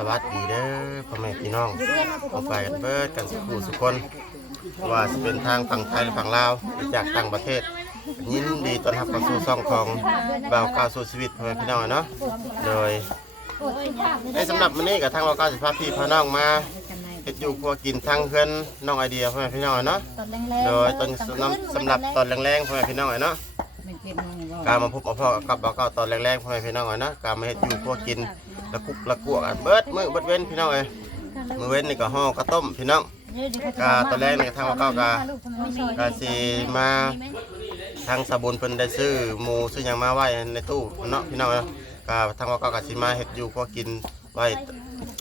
สวัสดีเด้อพ่อแม่พี่น้องขอไปกันเบิดกันสุขสุขคน ว่าจะเป็นทางฝั่งไทยหรือฝั่งลาวหรือจากต่างประเทศ ยินดีต้อนรับเข้าสู่ช่องของบ่าวก้าวสู่ชีวิตพ่อแม่พี่น้องเนาะโดยในสำหรับวันนี้กับทางบ่าวก้าวสิพาพี่พาน้องมาเฮ็ดอยู่ครัวกินทางเพื่อนน้องไอเดียพ่อแม่พี่น้องเนาะโดยตอนสำหรับสำหรับตอนแรงๆพ่อแม่พี่น้องเนาะการมาพบกับพ่อกับบ่าวก้าตอนแรกๆพ่อแม่พี่น้องเอ้ยนะการมาเฮ็ดอยู่พวกิน ละกุกละกวกอันเบิดมือเบิดเว้นพี่น้องเอ้ยมือเว้นนี่ก็ห่อกระต้มพี่น้องกาตอนแรกนี่ก็ทางบ่าเก้ากาก็สิมาทางสบุนเพิ่นได้ซื้อหมูซื้อหยังมาไว้ในตู้เนาะพี่น้องเนาะก็ทางบ่าเก้าก็สิมาเฮ็ดอยู่พวกกินไว้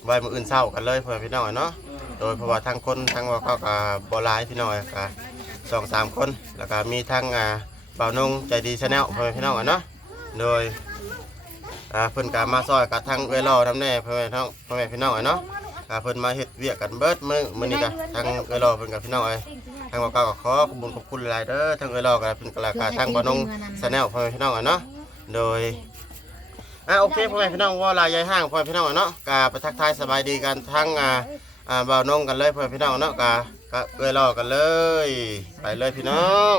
ไว้มื้ออื่นเช้ากันเลยพ่อแม่พี่น้องเอ้ยเนาะโดยเพราะว่าทางคนทางบ่าเก้าก็บ่หลายพี่น้องเอ้ยก็สองสามคนแล้วก็มีทางอ่าเป่านงใจดีชาแนลพ่อแม่พี่น้องเนาะโดย อ่าเพิ่นกามาซอยกับทางเวลอน้ำแน่พ่อแม่พี่น้องพ่อแม่พี่น้องกันเนาะอ่าเพิ่นมาเฮ็ดเวียกกันเบิดมื้อมื้อนี้ก็ทางเวลอเพิ่นกับพี่น้องอ้ยทางบ่าวเก่าก็ขอขอบคุณขอบคุณหลายๆเด้อทางเวลอก็เพิ่นก็ราคาทางบ่นงชาแนลพ่อแม่พี่น้องกันเนาะโดยอ่าโอเคพ่อแม่พี่น้องว่าลายยายห้างพ่อแม่พี่น้องกันเนาะกาไปทักทายสบายดีกันทั้งอ่าอ่าบ่าวนงกันเลยพ่อแม่พี่น้องเนาะกากะเวลอกันเลย ไปเลยพี่น้อง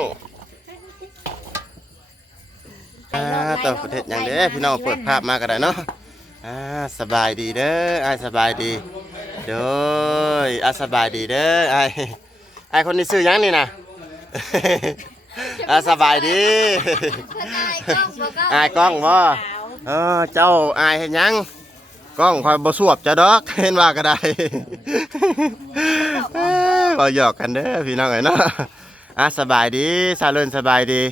อ่าต่อประเทศอย่างเด้อพี่น้องเปิดภาพมาก็ได้เนาะอ่าสบายดีเด้ออ้ายสบายดีเด้ออ่าสบายดีเด้ออ้ายอ้ายคนนี้ซื้อหยังนี่นะ อ่าสบายดีอ้ายกล้องบ่เออเจ้าอ้ายเฮ็ดหยังกล้องคอยบ่สวบจะดอก เห็นว่าก็ได้ เอ้อบ่หยอกกันเด้อพี่น้องเอ้ยเนาะอ่าสบายดีซาเลินสบายดี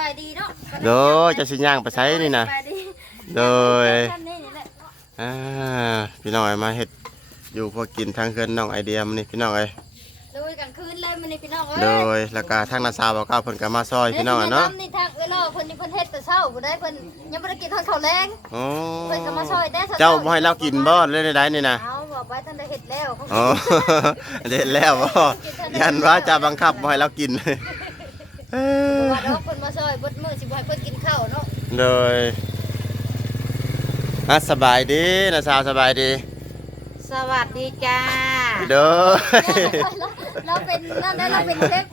บายดีเนาะโดยจะสิย่างไปใช้นี่นะสบายดีโดยท่านนี่นี่แหละอ่าพี่น้องไอ้มาเฮ็ดอยู่พวกกินทางเคือนน้องไอเดียมันนี่พี่น้องไอ้ดูกลางคืนเลยมันนี่พี่น้องเอ้ยโดยแล้วก็ทางนาซาวบอกก้าวเพิ่นก็มาซอยพี่น้องอะเนาะนี่ทางเอ้ยรอเพิ่นนี่เพิ่นเฮ็ดแต่เช้าบ่ได้เพิ่นยังบ่ได้กินทางข้าวแรงโอ้เพิ่นก็มาซอยแต่ช้เจ้าบ่ให้เรากินบ่เล่นได้นี่นะเอาบอกไว้ท่านได้เฮ็ดแล้วเขาอ๋อเด็ดแล้วบ่ยันว่าจะบังคับบ่ให้เรากิน เอ้อว่าดอกเพิ่นมาซอยเบดมือสิบ่ให้เพิ่นกินข้าวเนาะโดยอะสบายดีนาซาวสบายดีสวัสดีจ้าโดยเราเป็นนั่นได้เราเป็นเชฟ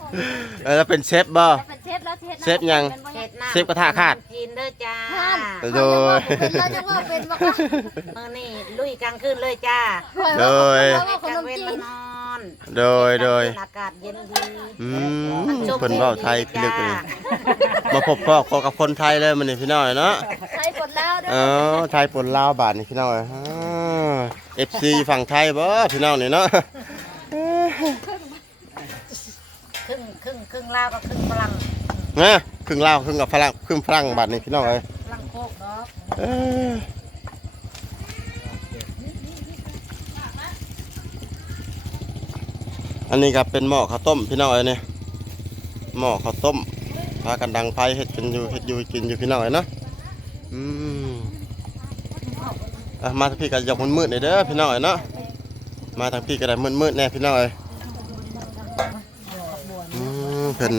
เออแล้วเป็นเชฟบ่เราเป็นเชฟแล้วเชฟเชฟยังเชฟกระทะขาดกินเด้อจ้าโดยเราจะว่าเป็นว่ามื่อนี่ลุยกลางคืนเลยจ้าโดยเราว่าขกลางเว้นมานอนโดยโดยอากาศเย็นดีอืม เพิ่นเว้าไทยพิลึกเลยมาพบพ่อขอกับคนไทยเลยมันนี่พี่น้อยเนาะใช้กดแล้วเด้เอออไทยปนลาวบาทนี่พี่น้อยเอฟซีฝั่งไทยบ่พี่น้องนี่เนาะครึ่งครึ่งครึ่งลาวกับครึ่งฝรั่งนะครึ่งลาวครึ่งกับฝรั่งครึ่งฝรั่งบาทนี่พี่น้องเอ้ยฝรั่งโคกดอกเอออันนี้ครับเป็นหม้อข้าวต้มพี่น้องเอ้ยเนี่ย หม้อข้าวต้มพากันดังไฟเฮ็ดกันอยู่เฮ็ดอยู่กินอยู่พี่น้องเอ้ยเนาะอืมอะมาทางพี่ก็อยากมืดๆหน่ยเด้อพี่น้องเอ้ยเนาะมาทางพี่ก็ได้มืดๆแน่พี่น้องเอ้ยอืมเพิ่น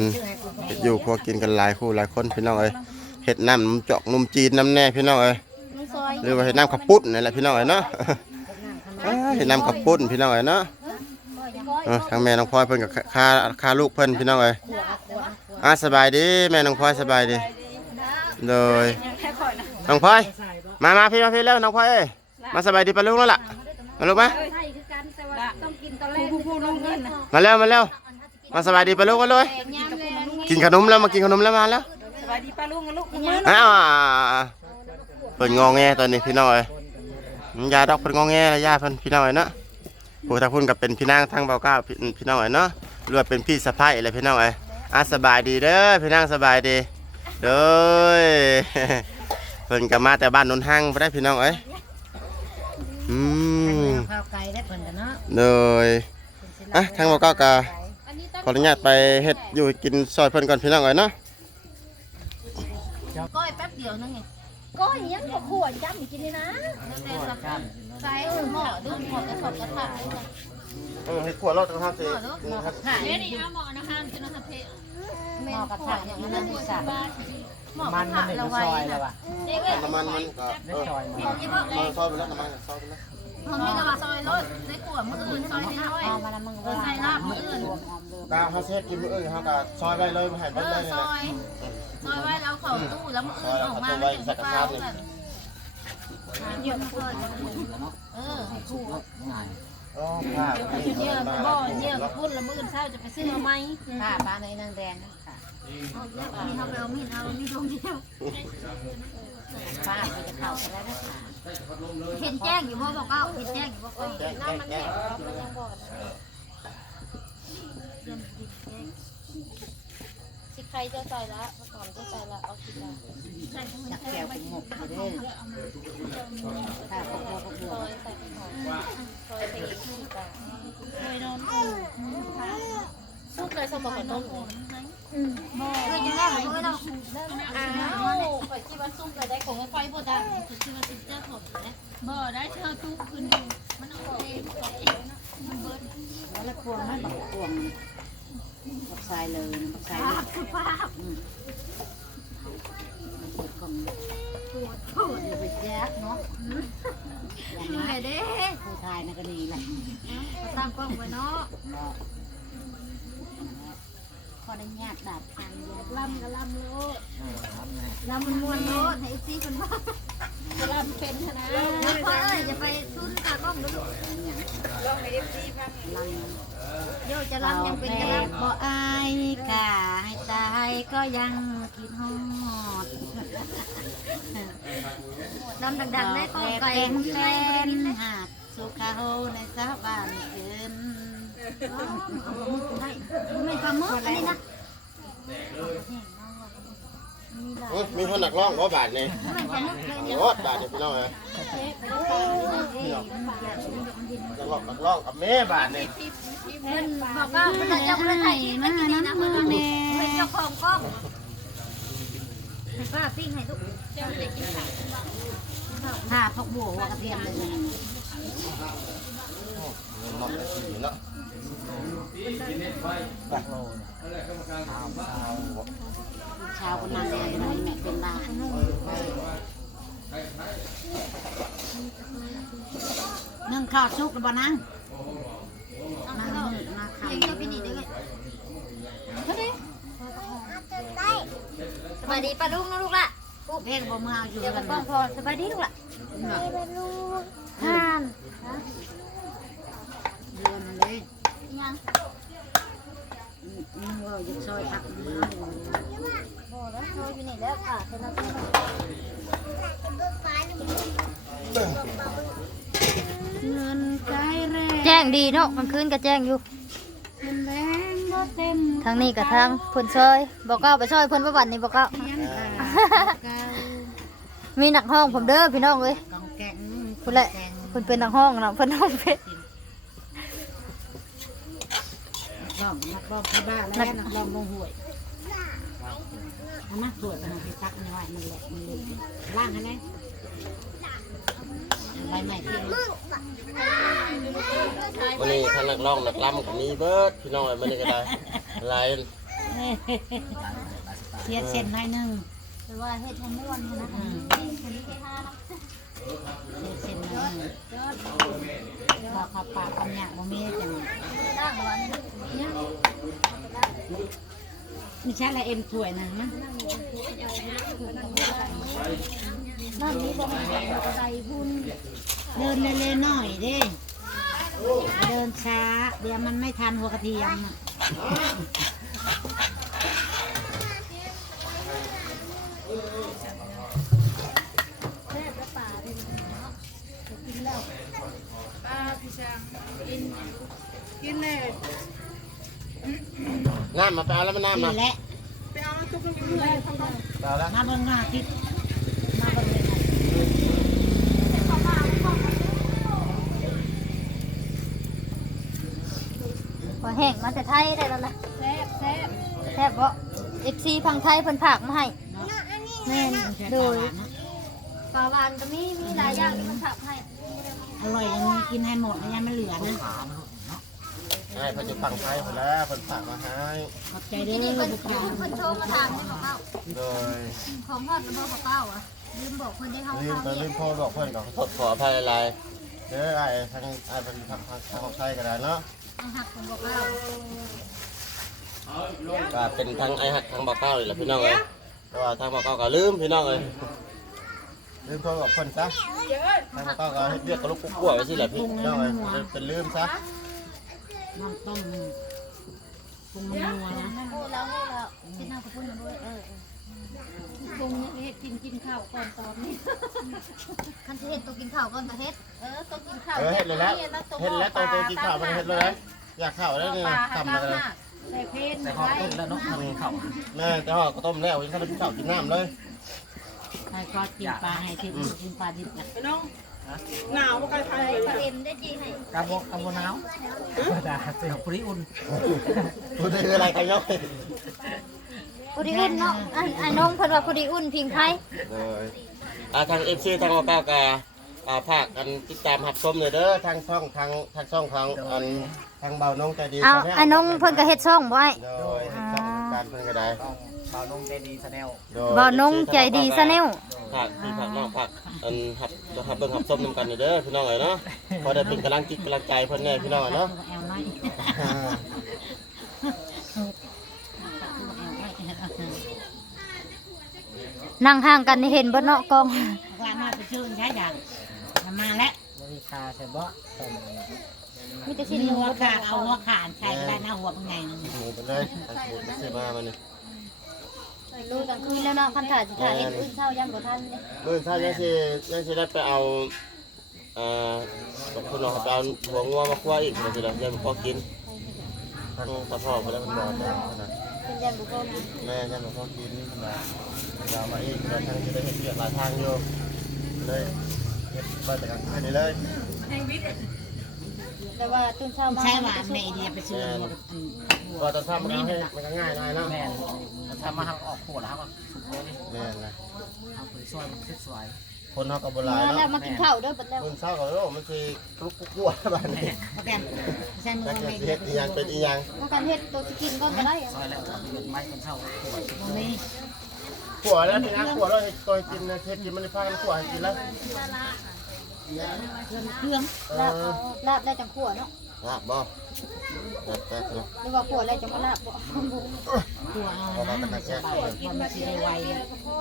เฮ็ดอยู่พอกินกันหลายคู่หลายคนพี่น้องเอ้ยเฮ็ดน้ำนมจอกนมจีนน้ำแน่พี่น้องเอ้ยหรือว่าเฮ็ดน้ำข้าวปุ้นนี่แหละพี่น้องเอ้ยเนาะเฮ็ดน้ำข้าวปุ้นพี่น้องเอ้ยเนาะทางแม่น้องพลอยเพิ่นกับค่าค่าลูกเพิ่นพี่น้องเอ้ย อ่าสบายดีแม่น้องพลอยสบายดีโดยน้องพลอยมามาพี่มาพี่เร็วน้องพลอยเอ้ยมาสบายดีปะลูกแล้วล่ะมาลูกมาใช่คือกันแต่ว่าต้องกินตอนแรกผู้ผู้ลงเงินนะมาเร็วมาเร็วมาสบายดีปะลูกกันเลยแกงยามแรงกินขนมแล้วมากินขนมแล้วมาแล้วสบายดีป้าลุงกับลูกมืออ้าวเพิ่นงอแงตอนนี้พี่น้องเอ้ยยาดอกเพิ่นงอแงแล้วยาเพิ่นพี่น้องเอ้ยเนาะผู้ทางพุ่นกับเป็นพี่นางทางเบาเก้าพี่พี่น้องเอ้ยเนาะหรือว่าเป็นพี่สะพ้ายอะไรพี่น้องเอ้ย อะสบายดีเด้อพี่นางสบายดีเด้อเพิ่นก็มาแต่บ้านนนท์ห้างบ่ได้พี่น้องเอ้ยอืมข้าวไก่ได้เพิ่นกันเนาะเลยอะทางเบาเก้าก็ขออนุญาตไปเฮ็ดอยู่กินซอยเพิ่นก่อนพี่น้องเอ้ยเนาะก้อยแป๊บเดียวนึงไงก้อยยังกับขวดจ้ำกินนี่นะใส่หม้อดึงหม้อกระสอบกระถาง เออเฮ็ดขวดรถนะครับสินี่ครับค่ะเดี๋ยวนี้เอาหมอนะคะจะนำเพะหมอกระทะเนี่ยมันนั่นนี่สัตว์มันมันเป็นซอยแล้วอะน้ำมันมันก็ได้เออซอยมันมันซอยไปแล้วน้ำมันซอยไปแล้วห้องนี้ก็ว่าซอยรถในขวดมืออื่นซอยน้อยเอามาละมึงเวลาใส่ลาบมืออื่นรวมออมเดิมตาเขาเฮ็ดกินมื้ออื่นเขาก็ซอยไว้เลยบ่ให้เอเบิดเลอยนี่ซนะอยซอยไว้แล้วเข้าตู้แล้วมืออื่นออกมาแล้วจะเปล่ากันเยอะเกินเออง่าย อ๋อค่ะเยอะบ่เยอะพุ่นละมืออื่นเช้าจะไปซื้อมาไหมป้าป้าในนางแดงนะค่ะมีเขาไปเอามีดเอามีดงเดียวป้าไปจะเข้าไปแล้วนะคะเห็นแจ้งอยู่บ่บอกเก้าเห็นแจ้งอยู่บ่เก้าแจ๊กแจ๊กแจ๊กสิ ใครจะใส่ละหอมจะใส่ละเอาสิดละจักแก้วเป็นหมกไปเด้อถ้าพวกเราพวกซเราอยใส่หอมซอยไปอีกทีก่อนเคยนอนซุปเลยสมบัติต้มโอนไหมเอ้ยจะแรกเลยก็ต้องอ้าวข่อยคิดว่าซุปเลยได้ของไฟบด้จะชื่อว่าติ๊กเจอร์ผมนะบ่ได้เธอตู้คืนอยู่มันเอาเองเองนะมันเบิร์ดแล้วละพวงมันบักพวง ทรายเลยบักทรายเลยคือภาพอืมเกิดกล่องปวดปวดไปแจ๊กเนาะอย่างเหนื่อยเด้ผู้ชายนั่นก็นี่แหละตั้งกล้องไว้เนาะพอได้ญาติดาบทางเดียวลำก็ลำโลดลำมันมวนโลดให้ซีคนว่าจะรำเป็นนะเดี๋ยวพอเอ้ยจะไปทุนตากล้องดูลูกเอฟซีบ้าง ดี๋ยวจะลำยังเป็นกระลำบ่อายกาให้ตายก็ยังคิดฮอดลำดังๆได้กองไก่เป็นมึงแฟไก่บรินวินเลยหาดสุขาโฮในสาบานเกินไม่ปลาหมึกอันนี้นะ มีคนหนักร้องว่าบาทนี่ไม่ปลาหมึกเลยนี่โอ้บาทนี่พี่น้องเอ้ยนักร้องนักร้องกับแม่บาทนี่เพิ่นบอกว่าเพิ่นจะเอาไปถ่ายคลิปมันอยู่นี่นะเพิ่นเป็นเจ้าของกล้องให้ป้าปิ้งให้ลูกถ้าพกบัวหัวกระเทียมเลยนอกจากสีเนาะจักโลชาวคนนั้นเลยแม่ เป็นบ้านนึ่งข้าวชุกหรือบ่นั่งนั่งมืดมาข้าวเองก็พี่นี่เด้อสบายดีป้าลุงนะลูกละเพลงบ่เมื่อเอาอยู่เดี๋ยวกักันนป้องพอสบายดีลูกละทานเรือนเลยยัง มึงว่าจะซอยผักมึงโอ้แล้วโชว์อยู่นี่แล้วค่ะเป็นนักเรียนเงินใจแรงแจ้งดีเนาะกลางคืนก็แจ้งอยู่แรงบ่เต็มทางนี้กับทางเพิ่นซอยบอกเก้าไปซอยเพิ่นประวันนี่บอกเก้ายังกามีหนักห้องผมเด้อพี่น้องเอ้ยกองแกง คุณแหละเพิ่นเป็นหนักห้องเนาะเพิ่นห้องเพชร ร้ องนักร้องที่บ้านแล้วนักร้องบงห่วยเอามาตรวจกันไปตักนี่ไว้มันแหละมันเลยล่างให้ไหมใบใหม่ที่วันนี้ท่านนักร้องนักรำก็มีเบิร์ดพี่น้องเอ้ยมันนี่ก็ได้ลายเทียดเส้นหน่อยหนึงหรือว่าเฮ็ดให้ม่วนนะอืมคนนี้แค่ห้าเนาะเทียดเส้นหน่อยหนึงบอกขับปากคำหยาบบ่มีจัง ล่างวันนี้ ไม่ใช่ละเอ็มถ้วยนะมั้งน้ำนี้บ่มีใส่พุ่นเดินเร็วๆหน่อยดิเดินช้า เดี๋ยวมันไม่ทันหัวกระเทียมน่ะแซ่บและป่าเป็นเนาะกินแล้ว น้ำมาไปเอาแล้วมันน้ำนี่มาแหละไปเอาแล้วมาเบิ่งหน้าทิศมาเบิ่งเลยนะพอแห้งมาแต่ไทยได้แล้วนะแซ่บแซ่บแซ่บบ่ FC พังไทยเพิ่นฝากมาให้แม่นโดยปลาหวานก็มีมีหลายอย่างที่มันฝากให้อร่อยอย่างนี้กินให้หมดนะยังไม่เหลือนะ ให้เพิ่นจะฟังไทยพุ่นแล้วเพิ่นฝากมาให้ขอบใจเด้นี่อเพิ่นลูกค้าเพิ่นโทรมาถามให้บอกเก้าโดยของฮอดระบบบอกเก้าอะลืมบอกเพิ่นได้เฮาลืมเฮาไปลืเนี่ยมโทรบอกเพิ่นก็ขอโทษขออภัยหลายๆเด้อไอ้ทางไอ้เพิ่นทางทางทางของไทยก็ได้เนาะไอ้หักของบอกเก้าก็เป็นทางไอ้หักทางบอกเก้าเลยแหละพี่น้องเอ้ยแต่ว่าทางบอกเก้าก็ลืมพี่น้องเอ้ยลืมโทรบอกเพิ่นซะทางบอกเก้าก็เฮ็ดเรียกกับลูกกุ๊กกัวไว้สิแหละพี่น้องเอ้ยเป็นลืมซะ น้ำต้มปรุงนัวนะโอ้แล้วแล้วกินน้ำกับพุ่นด้วยเออปรุงเฮ็ดกินกินข้าวก่อนตอนนี้คันสิเฮ็ดตัวกินข้าวก่อนก็เฮ็ดเออต้องกินข้าวเออเฮ็ดเลยแล้วเฮ็ดแล้วตอนตัวกินข้าวมันเฮ็ดเลย อยากข้าวแล้วเนี่ปลานะหาทำเลยใส่เพนแต่พอไว้ต้มแล้วเนาะทำข้าวแม่แต่ห่อก็ต้มแล้วยังข้าวกินข้าวกินน้ำเลยใครก็กินปลาให้ที่กินปลาดิบนะ หนาวบ่กันไทยปลาเอ็มได้จีให้กระบอกกระบอกหนาวด่าเสียงปริอุ่นพูดคืออะไรกันเนาะพอดีอุ่นเนาะอันอันน้องเพิ่นว่าพอดีอุ่นพิงไผเลยอ่าทางเอฟซีทางบอกเก้ากาอ่าภาคกันติดตามหับชมเลยเด้อทางช่องทางทางช่องทางอันทางเบาน้องใจดีเอาอันน้องเพิ่นก็เฮ็ดช่องบ่ไอ้โดยช่องการเพิ่นก็ได้ต้องเบาลงใจดีแนลโดยบ่น้องใจดีซะแนวภาคพี่ภาคน้องภาคอันหับหับเบิ่งหับชมนำกันเด้อพี่น้องเอ้ยเนาะพอได้เป็นกำลังจิตกำลังใจเพิ่นแน่พี่น้องเอ้ยเนาะแอลไม่อ่านั่งห่างกันนี่เห็นบ่เนาะกล้องวางมาไปชื่นใช้อย่างมาแล้วมีคาใช่บ่ต้มมีแต่ชิ้ชิ้นนหัวขาดเอาหัวขาดใส่ก็ได้นะหัวเป็นไงหมูไปเลยทางหมูไปซื้อมามันนี่ รู้กลางคืนแล้วเนาะคันถ่ายสิถ่ายเฮ็ดอื่นเช้ายันบ่ทันเลยเมื่อท่านยังสิยังสิได้ไปเอาเอ่อบอกคุณน้องไปเอาหัวงัวมาคั่วอีกเดี๋ยวสิได้ยังพอกินทางตะพ่อเพิ่นได้มันบอกแล้วนะเป็นยันบ่พอกินแม่ยังบ่พอกินนะเรามาอีกแล้วทางสิได้เฮ็ดเวียกหลายทางอยู่เลยเฮ็ดไปแต่กลางคืนนี่เลย แต่ว่าตื่นเช้ามาใช่ว่าแม่เดียไปซื้อหัวว่าตอนทำมันก็ให้มันก็ง่ายหน่อยเนาะแม่นทำมาทำออกขวดแล้วก็สุกเลยแม่นนะเอาไปซอยมันสวยคนเฮาก็บ่หลายมาแล้วเนาะมากินข้าวเด้อบัดแล้วมื้อเช้าก็โอ้มันสิกลุกกลัวบ้านนี้เขาแกนใช่มืแต่อจะแม่สิเฮ็ดอีหยังเป็นอีหยังมากันเฮ็ดตัวสิกินก่อนก็ได้อะซอยแล้วทำเป็นไม้คนเช่าขวดมันไม่ขัวแล้วพี่นะขัวแล้วเฮ็ดตัวให้กินนะเฮ็ดกินมันได้พากันขัวให้กินแล้ว เครื่องเครื่องเอลาบอเอาลาบได้จังขั่วเนาะลาบบ่ลาบแป๊บเนาะหรือว่าขั่วได้จังบ่ลาบบ่ตัวเอานะมันจะไปความมันจะได้ไว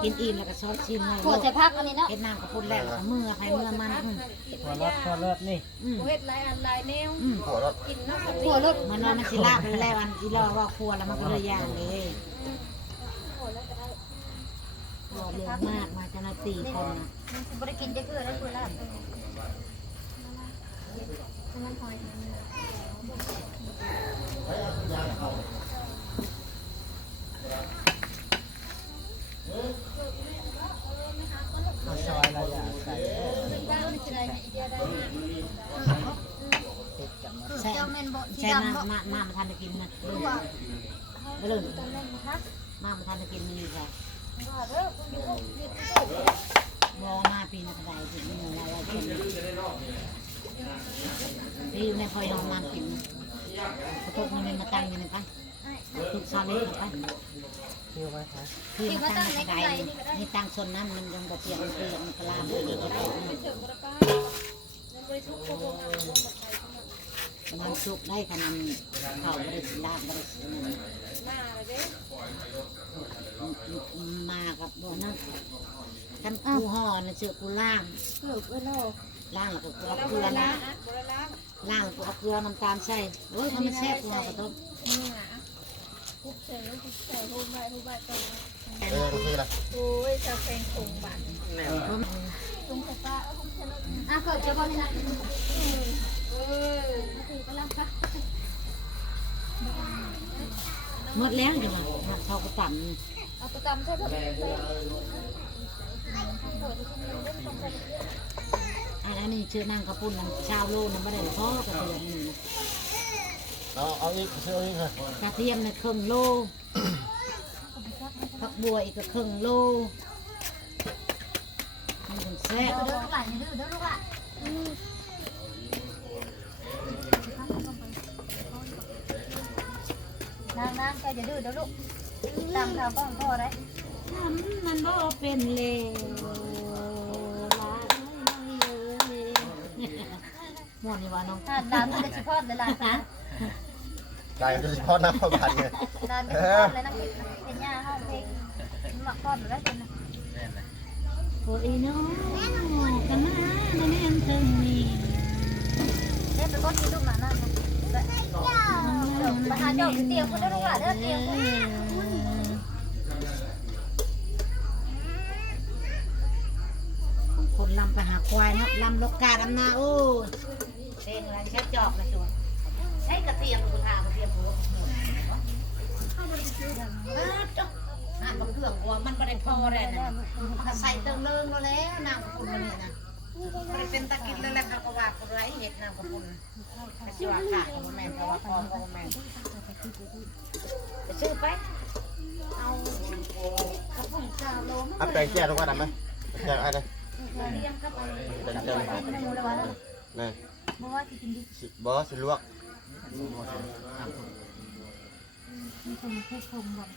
กินอิ่มแล้วก็ซอสชิมเลยขั่วใส่ผักอันนี้เนาะเฮ็ดน้ำกับพุ่นแล้วเมื่อใครเมื่อมันขวดรถขวดรถนี่อืมเฮ็ดหลายอันหลายแนวอืมขัวแล้วกินเนาะขั่วรสมันว่ามันสิลาบไปแล้วอันอีรอว่าครัวแล้วมันก็เลยย่างเลยรอเรื่องมากมาจะนาตีคนบ่ได้กินจะคือได้คือลาบ ข้าวซอยเรอยากใส่ใช่เจ้าม่นบ่สีใช่ดำบ่น้ำน้ำน้ำมาทานจะกินนะไม่เลยน้ำมาทานจะกินมีค่ะมองมาปีนักใดถึงมีอะไรว่ากิน ที่อยู่ในคอยห้องน้ำกินขอโทษมันมาตั้งอยู่ในกันทุกซาเล็กไปคิวไหมคะที่มาตั้งในไก่นี่ตั้งส่วนนั้นมันยังบ่เปียกมันเปียกมันกระลามมันก็ได้มันสุกได้ขนาดเขาไม่ได้สิลาบไม่ได้สิมากับบ่นะกันกูห่อนะเชือกูล่างเกือบไว้แล่างแล้วก็เอาเกลือนะล่างแล้วกูเอาเกลือน้ำตาลใส่โอ้ยทำมันแซ่บกูอากระต้มนี่ะคุกใส่แล้วคุกใส่หูใบหูใบตรงเออก็คือละโอ้ยจะแพงคงบาทตรงไฟฟ้าอะเกิดเจ้าบ่นี่นะเออถือไปแล้วค่ะหมดแล้วจังหวะเขาก็ปั่นเอาตัวตำใส่บ่ อันนี้ชื่อนั่งกระปุ่นน้ำชาวโลน้ำไม่ได้พ่อกระเทียมนี่นะเอาเอาอีกซื้อเอาอีกค่ะกระเทียมในครึ่งโลผักบัวอีกก็ครึ่งโลมันถึงแซ่บ เด้อลูกหลานอย่าดื้อเด้อลูกหลานนางนางแกจะดื้อเด้อลูกตามข่าวป้องพ่อได้ทำมันบ่เป็นเลวลา ม่วนนี่ว่าน้องถ้าดานมันจะชิพอดเลยล่ะนะกายก็เฉพาะน้ำประบาดไงดานจะชิพอดเลยนะเป็นย่าห้องเพลงหมักพอดหรือได้เป็นนะโอ้ยน้องกันมาในแม่นถึงนี่เด็กเป็นคนที่ลูกหลานนั่นไปหาเจ้าเตียงคนได้ลูกหลานเด้อเตียงคนคนลำไปหาควายเนาะลำลกกาดำนาโอ้ย เป็นอะไรแค่จอกนะชวนใช้กระเทียมกูทากระเทียมกูเข้าไปซื้อเออจ้ะน้ำกับเครื่องวัวมันไม่ได้พอเลยนะใส่เติมเลิงแล้วแล้วน้ำกับปุ่นมันนี่นะม่ได้เป็นตะกินเลยแหละเขาก็ว่าคนไรเห็ดน้ำกับปุ่นไปซื้ออาขาดของแม่เพราะว่าพอของแม่ไปซื้อไปเอากระปุ่นกาโลมอัพแปลงแก้ทุกวันได้ไหมแก้อะไรเลี้ยงก็ไปแปลงไปแก้ใน มูลวัฒน์แม่เพราะว่าที่กินดิสิบอสสิลวกมีคนพูดชมแบบ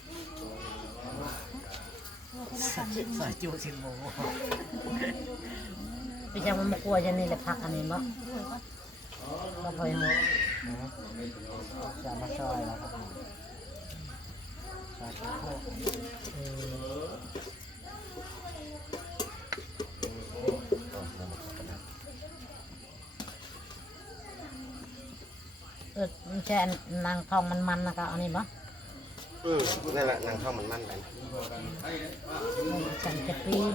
ใส่จูสิโมพี่จะมันมากลัวจะนี่แหละพักอันนี้มั้งก็พอยังจะมาซอยแล้วครับ ซอยข้าวโพดเออมันแช่นางทองมันมันนะครับอันนี้มั้งอืมนั่นแหละนางข้าวมันมันไปฉันจะปีน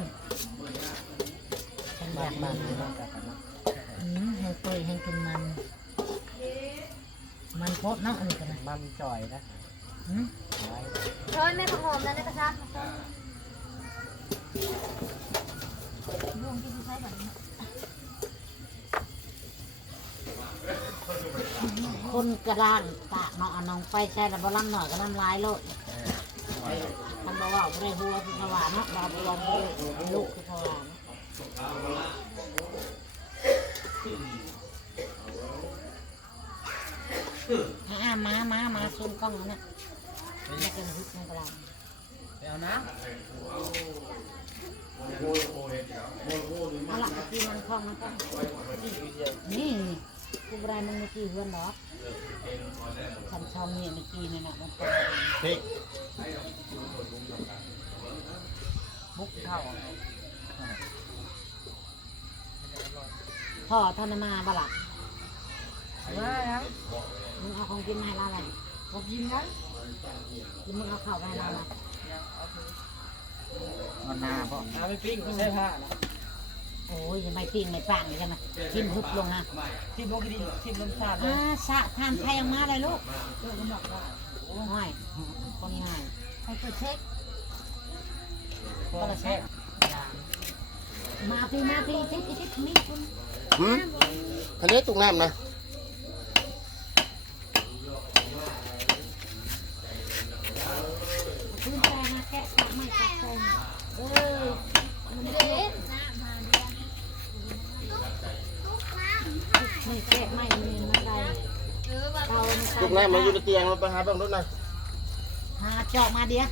ฉันอยากมัมันนมากกับมันอืมให้ตุยให้กินมัน มันโคตรเนาะอันนี้กันนะมันจ่อยนะอืมไว้ช้อยแม่ขมอมนะในกระชับรวมที่ใช้แบบนี้ คนกระด้างตากเนาะเอาน้องไปใช้แล้วบ่ล้ำหน่อยก็น้ำลายโลดมันบอกว่าไม่ได้หัวคือขวานเนาะบาบลอมบ่ได้ลูกคือขวานอ่ามามามาซูมกล้องแล้วนะนี่เป็นฮึกในกระลาไปเอาน้เอาล่ะที่มันคล้องมันก็นี่ กูบรายมันไม่กี่เฮือนหรอกฉันชอบเนี่ยไม่กี่นี่นะมันเป็นพริกมุกเข้าพ่อท่านมาบ่ล่ะว่าแล้วมึงเอาของกินมาให้เราอะไรผมกินนะหรือมึงเอาข้าวไปให้เราล่ะมันนาพ่อเอาไปปิ้งไม่ใช่ผ้านะ โอ้ยไม่ปิ้งไม่ปังใช่ไหมกินฮึบลงฮะทิมลงกินทิมลงชาติอ่าสะทานไทยออกมาเลยลูกโอ้ยคนง่ายให้เปิดเช็คก็ละแซ่บมาพี่มาพี่ทิศอีทิศมีคุณหืมทะเลตุกน้ำนะพื้นแปลมาแกะตักไม่ตักใส่เออ เด็ก ไม่แกะไม่มีมันใดเตา ตุก น้ำมาอยู่ในเตียงมาไปหาเบ้างรถหน่อยหาจอกมาเดียว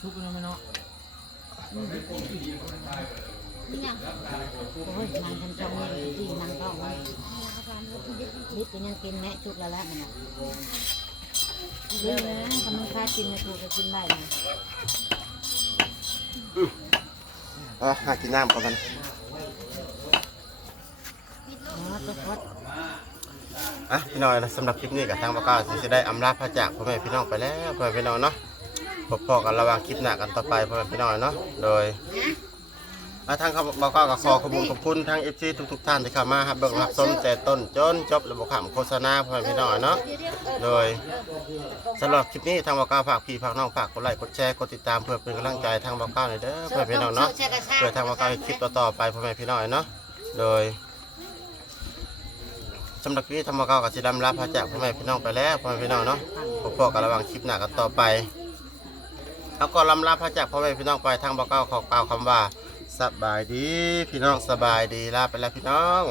ทุกคนไม่เนาะอย่างโอ้ยนางทำจองเนี่ยที่นางต้องไว้นิดก็ยังกินแม่ชุดละแล้วมันนะเรื่องนะกำลังค่ากินเนี่ยถูกจะกินได้นะอะหากินน้ำก่อนมันอ๋อตัวพอด อะพี่น้อยนะสำหรับคลิปนี้กับทางประกาศจะได้อำลาพระจากพ่อแม่พี่น้องไปแล้วพ่อแม่พี่น้องเนาะพบพอกันระหว่างคลิปหน้ากันต่อไปพ่อแม่พี่น้องเนาะโดยอะทางเขาบอกก็ขอขอบคุณขอบคุณทาง FC ทุกๆท่านที่เข้ามาครับเบิ่งรับชมแต่ต้นจนจบระบบขำโฆษณาพ่อแม่พี่น้องเนาะโดยสำหรับคลิปนี้ทางบอกกล่าฝากพี่ฝากน้องฝากกดไลค์กดแชร์กดติดตามเพื่อเป็นกำลังใจทางบอกกล่าหน่อยเด้อพ่อแม่พี่น้องเนาะเพื่อทางมากาคลิปต่อๆไปพ่อแม่พี่น้องเนาะโดยำหรับคลิปนี้ธรรมกากับสีดำลาพระจากพ่อแม่พี่น้องไปแล้วพ่อแม่พี่น้องเนาะพบกันระหว่างคลิปหน้ากันต่อไปแล้วก็ลำลาพระจากพ่อแม่พี่น้องไปทางบอกเก้าขอกล่าวคำว่าสบายดีพี่น้องสบายดีลาไปแล้วพี่น้อง